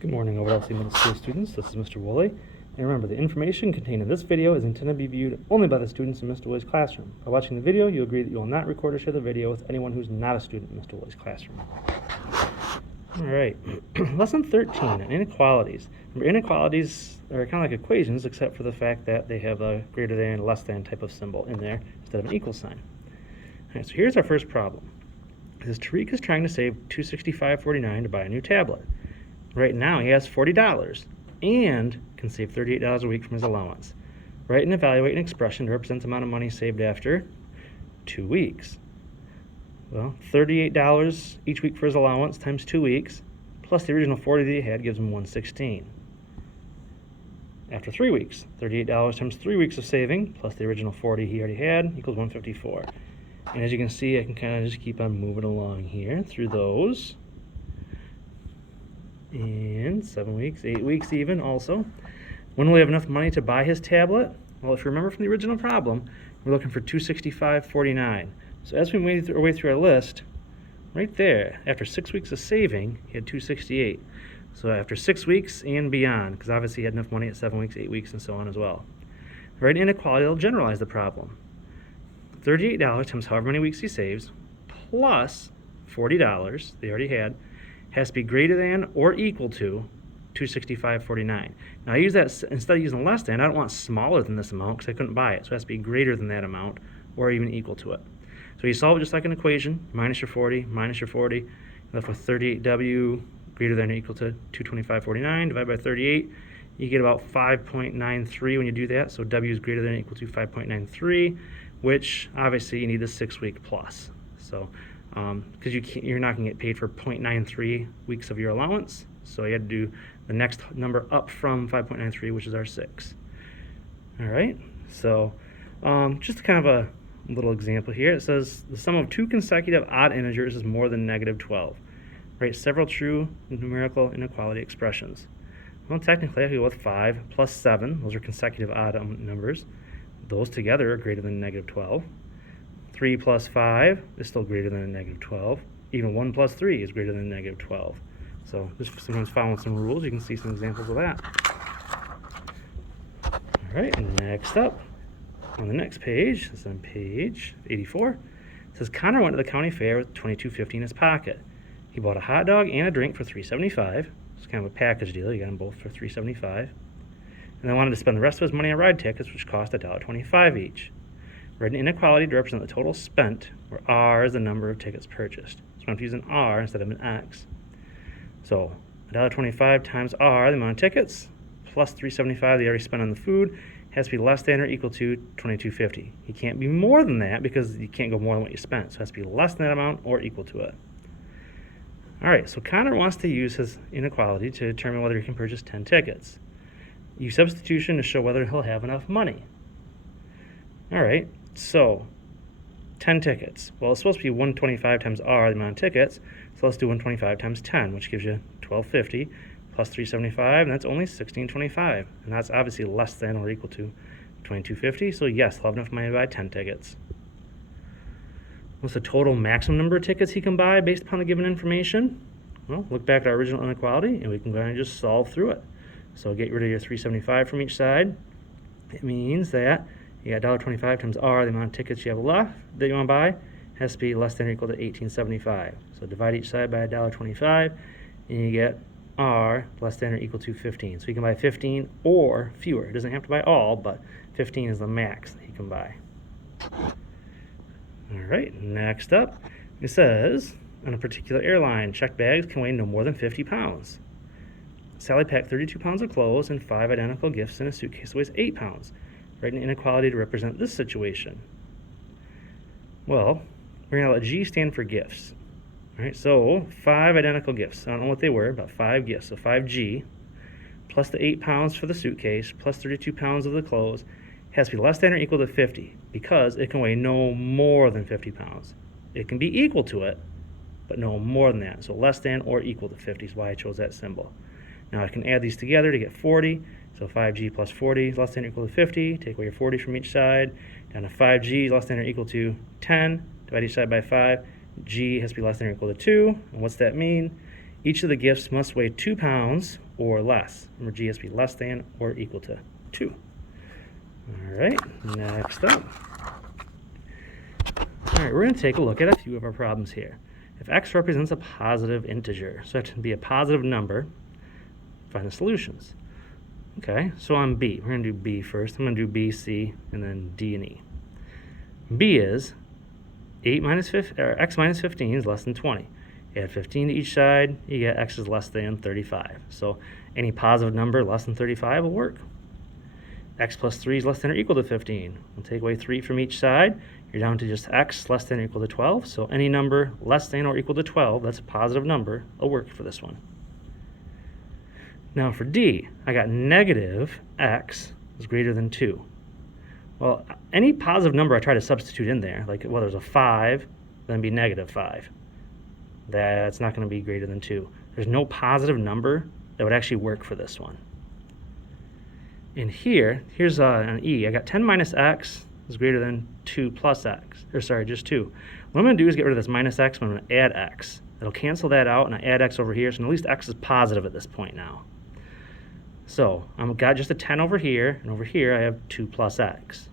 Good morning, overall middle school students. This is Mr. Woolley. And remember, the information contained in this video is intended to be viewed only by the students in Mr. Woolley's classroom. By watching the video, you agree that you will not record or share the video with anyone who's not a student in Mr. Woolley's classroom. All right, lesson 13, inequalities. Remember, inequalities are kind of like equations, except for the fact that they have a greater than, less than type of symbol in there instead of an equal sign. All right, so here's our first problem. It says Tariq is trying to save $265.49 to buy a new tablet. Right now, he has $40 and can save $38 a week from his allowance. Write and evaluate an expression to represent the amount of money saved after 2 weeks. Well, $38 each week for his allowance times 2 weeks, plus the original $40 that he had gives him $116. After 3 weeks, $38 times 3 weeks of saving, plus the original $40 he already had, equals $154. And as you can see, I can kind of just keep on moving along here through those. And 7 weeks, 8 weeks even also. When will he have enough money to buy his tablet? Well, if you remember from the original problem, we're looking for $265.49. So as we made our way through our list, right there, after 6 weeks of saving, he had $268. So after 6 weeks and beyond, because obviously he had enough money at 7 weeks, 8 weeks, and so on as well. Right, inequality will generalize the problem. $38 times however many weeks he saves, plus $40 they already had, has to be greater than or equal to $265.49. Now I use that, instead of using less than, I don't want smaller than this amount because I couldn't buy it. So it has to be greater than that amount or even equal to it. So you solve it just like an equation, minus your 40, minus your 40, left with 38W greater than or equal to 225.49, divided by 38, you get about 5.93 when you do that. So W is greater than or equal to 5.93, which obviously you need the 6 week plus. So because you're not going to get paid for 0.93 weeks of your allowance, so you had to do the next number up from 5.93, which is our 6. All right, so just kind of a little example here. It says the sum of two consecutive odd integers is more than -12. Write several true numerical inequality expressions. Well, technically, I could go with 5 plus 7. Those are consecutive odd numbers. Those together are greater than -12. 3 plus 5 is still greater than -12. Even 1 plus 3 is greater than -12. So just sometimes following some rules, you can see some examples of that. All right, next up, on the next page, this is on page 84, it says Connor went to the county fair with $22.50 in his pocket. He bought a hot dog and a drink for $3.75. It's kind of a package deal. You got them both for $3.75. And then wanted to spend the rest of his money on ride tickets, which cost $1.25 each. Write an inequality to represent the total spent, where R is the number of tickets purchased. So I'm going to use an R instead of an X. So $1.25 times R, the amount of tickets, plus $3.75 they already spent on the food, has to be less than or equal to $22.50. He can't be more than that because you can't go more than what you spent. So it has to be less than that amount or equal to it. All right, so Connor wants to use his inequality to determine whether he can purchase 10 tickets. Use substitution to show whether he'll have enough money. All right, so 10 tickets. Well, it's supposed to be 125 times R, the amount of tickets. So let's do 125 times 10, which gives you $12.50 plus $3.75, and that's only $16.25. And that's obviously less than or equal to $22.50. So yes, he'll have enough money to buy 10 tickets. What's the total maximum number of tickets he can buy based upon the given information? Well, look back at our original inequality, and we can go ahead and just solve through it. So get rid of your $3.75 from each side. It means that you got $1.25 times R, the amount of tickets you have left that you want to buy, has to be less than or equal to $18.75. So divide each side by $1.25, and you get R less than or equal to 15. So you can buy 15 or fewer. It doesn't have to buy all, but 15 is the max that you can buy. All right, next up, it says, on a particular airline, checked bags can weigh no more than 50 pounds. Sally packed 32 pounds of clothes and 5 identical gifts in a suitcase that weighs 8 pounds. Write an inequality to represent this situation. Well, we're going to let G stand for gifts. All right, so 5 identical gifts. I don't know what they were, but 5 gifts. So 5G plus the 8 pounds for the suitcase plus 32 pounds of the clothes has to be less than or equal to 50 because it can weigh no more than 50 pounds. It can be equal to it, but no more than that. So less than or equal to 50 is why I chose that symbol. Now I can add these together to get 40. So 5G plus 40 is less than or equal to 50. Take away your 40 from each side. Down to 5G is less than or equal to 10. Divide each side by 5. G has to be less than or equal to 2. And what's that mean? Each of the gifts must weigh 2 pounds or less. Remember, G has to be less than or equal to 2. All right, next up. All right, we're going to take a look at a few of our problems here. If x represents a positive integer, so it can be a positive number, find the solutions. Okay, so on B, we're going to do B first. I'm going to do B, C, and then D and E. B is x minus 15 is less than 20. Add 15 to each side, you get x is less than 35. So any positive number less than 35 will work. X plus 3 is less than or equal to 15. We'll take away 3 from each side. You're down to just x less than or equal to 12. So any number less than or equal to 12, that's a positive number, will work for this one. Now for D, I got negative x is greater than 2. Well, any positive number I try to substitute in there, like whether it's a 5, then be negative 5. That's not going to be greater than 2. There's no positive number that would actually work for this one. And here's an E. I got 10 minus x is greater than 2 plus x. Or sorry, just 2. What I'm going to do is get rid of this minus x, but I'm going to add x. It'll cancel that out, and I add x over here, so at least x is positive at this point now. So I've got just a 10 over here, and over here I have 2 plus x.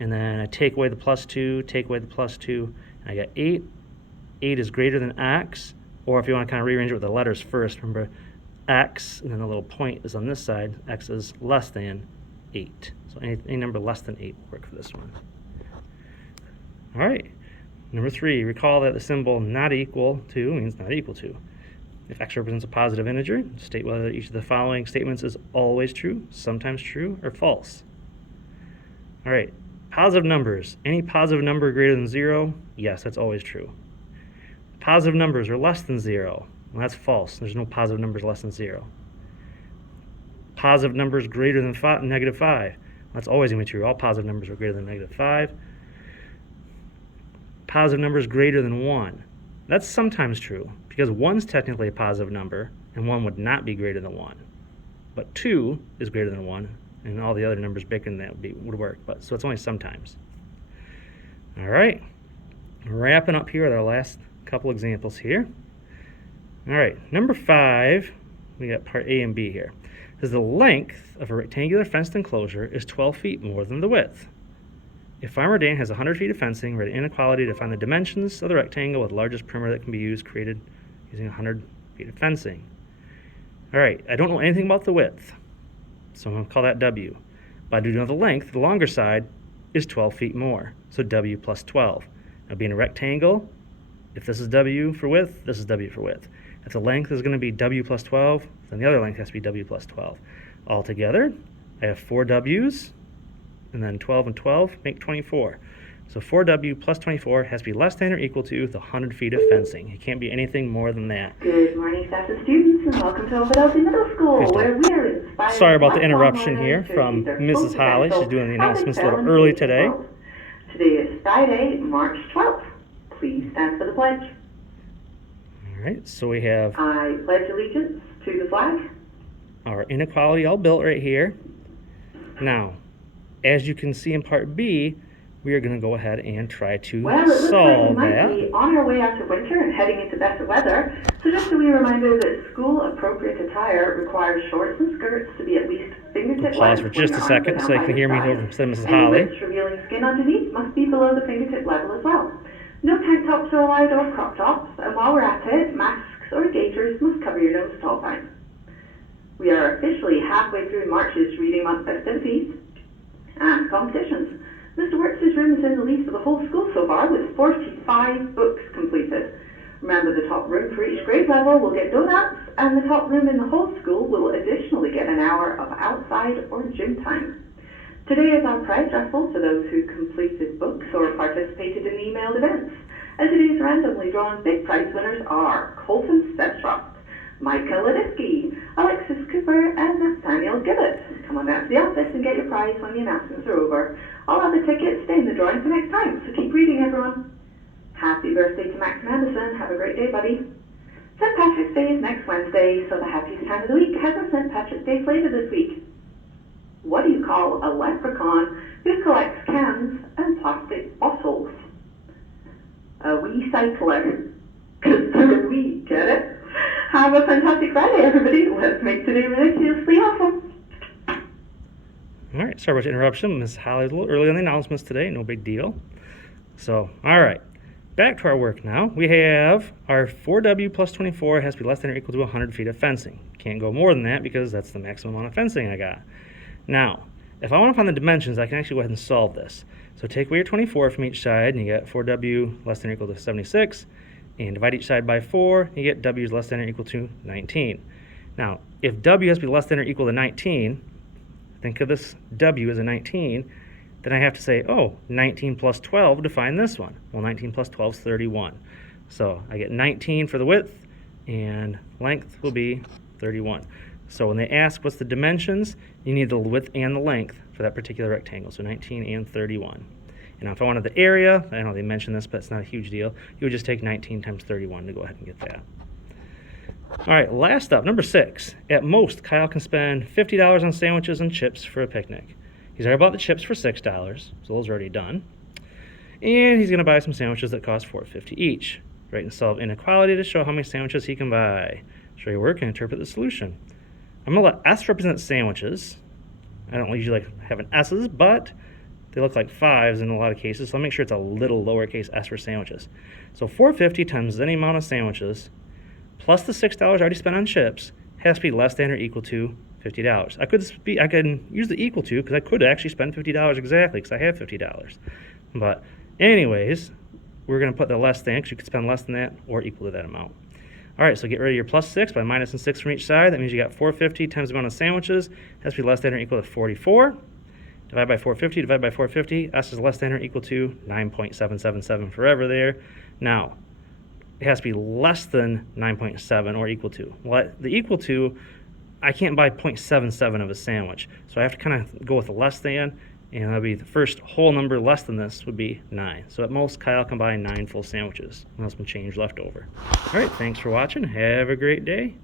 And then I take away the plus 2, take away the plus 2, and I get 8. 8 is greater than x, or if you want to kind of rearrange it with the letters first, remember x, and then the little point is on this side, x is less than 8. So any number less than 8 will work for this one. All right, number 3, recall that the symbol not equal to means not equal to. If x represents a positive integer, state whether each of the following statements is always true, sometimes true, or false. All right, positive numbers. Any positive number greater than 0, yes, that's always true. Positive numbers are less than 0. Well, that's false. There's no positive numbers less than 0. Positive numbers greater than negative 5. That's always going to be true. All positive numbers are greater than negative 5. Positive numbers greater than 1. That's sometimes true, because 1's technically a positive number, and 1 would not be greater than 1. But 2 is greater than 1, and all the other numbers bigger than that would work. So it's only sometimes. All right. Wrapping up here with our last couple examples here. All right, number 5, we got part A and B here. It says the length of a rectangular fenced enclosure is 12 feet more than the width. If Farmer Dan has 100 feet of fencing, write an inequality to find the dimensions of the rectangle with the largest perimeter that can be used, created using 100 feet of fencing. All right, I don't know anything about the width, so I'm going to call that W. But I do know the length, the longer side, is 12 feet more, so W plus 12. Now, being a rectangle, if this is W for width, this is W for width. If the length is going to be W plus 12, then the other length has to be W plus 12. Altogether, I have 4 W's, and then 12 and 12 make 24. So 4W plus 24 has to be less than or equal to the 100 feet of fencing. It can't be anything more than that. Good morning, staff and students, and welcome to Philadelphia Middle School, where we are inspired. Sorry about the interruption here from Mrs. Holly. She's doing the announcements a little early today. Today is Friday, March 12th. Please stand for the pledge. All right, so we have I pledge allegiance to the flag. Our inequality all built right here. Now, as you can see in part B, we are going to go ahead and try to solve that. Be on our way out of winter and heading into better weather, so just a wee reminder that school-appropriate attire requires shorts and skirts to be at least fingertip Pause for just a second so you can hear me over instead of Mrs. Holly. Revealing skin underneath must be below the fingertip level as well. No tank tops are allowed or crop tops, and while we're at it, masks or gaiters must cover your nose at all times. We are officially halfway through March's reading month festivities and competitions. Mr. Wirtz's room is in the lead for the whole school so far, with 45 books completed. Remember, the top room for each grade level will get donuts, and the top room in the whole school will additionally get an hour of outside or gym time. Today is our prize raffle for those who completed books or participated in emailed events. And today's randomly drawn big prize winners are Colton Setschroft, Micah Leditsky, Alexis Cooper, and Nathaniel Gibbett. Come on down to the office and get your prize when the announcements are over. I'll have the tickets stay in the drawing for next time, so keep reading, everyone. Happy birthday to Max Anderson. Have a great day, buddy. St. Patrick's Day is next Wednesday, so the happiest time of the week has a St. Patrick's Day flavor this week. What do you call a leprechaun who collects cans and plastic bottles? A recycler. Because they're wee, get it? Have a fantastic Friday, everybody. that makes it ridiculously awful. All right, sorry about the interruption. Miss Holly's a little early on the announcements today. No big deal. So, all right. Back to our work now. We have our 4W plus 24 has to be less than or equal to 100 feet of fencing. Can't go more than that because that's the maximum amount of fencing I got. Now, if I want to find the dimensions, I can actually go ahead and solve this. So take away your 24 from each side, and you get 4W less than or equal to 76. And divide each side by 4, you get W is less than or equal to 19. Now, if W has to be less than or equal to 19, think of this W as a 19, then I have to say, oh, 19 plus 12 to find this one. Well, 19 plus 12 is 31. So I get 19 for the width, and length will be 31. So when they ask what's the dimensions, you need the width and the length for that particular rectangle. So 19 and 31. And now if I wanted the area, I know they mentioned this, but it's not a huge deal. You would just take 19 times 31 to go ahead and get that. All right, last up, number 6. At most, Kyle can spend $50 on sandwiches and chips for a picnic. He's already bought the chips for $6, so those are already done. And he's going to buy some sandwiches that cost $4.50 each. Write and solve inequality to show how many sandwiches he can buy. Show your work and interpret the solution. I'm going to let S represent sandwiches. I don't usually like having S's, but they look like 5s in a lot of cases, so I'll make sure it's a little lowercase s for sandwiches. So $4.50 times any amount of sandwiches plus the $6 already spent on chips has to be less than or equal to $50. I can use the equal to because I could actually spend $50 exactly because I have $50. But anyways, we're going to put the less than because you could spend less than that or equal to that amount. All right, so get rid of your plus 6 by minusing 6 from each side. That means you got $4.50 times the amount of sandwiches has to be less than or equal to 44. Divide by 450, divide by 450. S is less than or equal to 9.777 forever there. Now, it has to be less than 9.7 or equal to. Well, the equal to, I can't buy 0.77 of a sandwich. So I have to kind of go with the less than, and that'll be the first whole number less than this would be 9. So at most, Kyle can buy 9 full sandwiches, unless some change left over. All right, thanks for watching. Have a great day.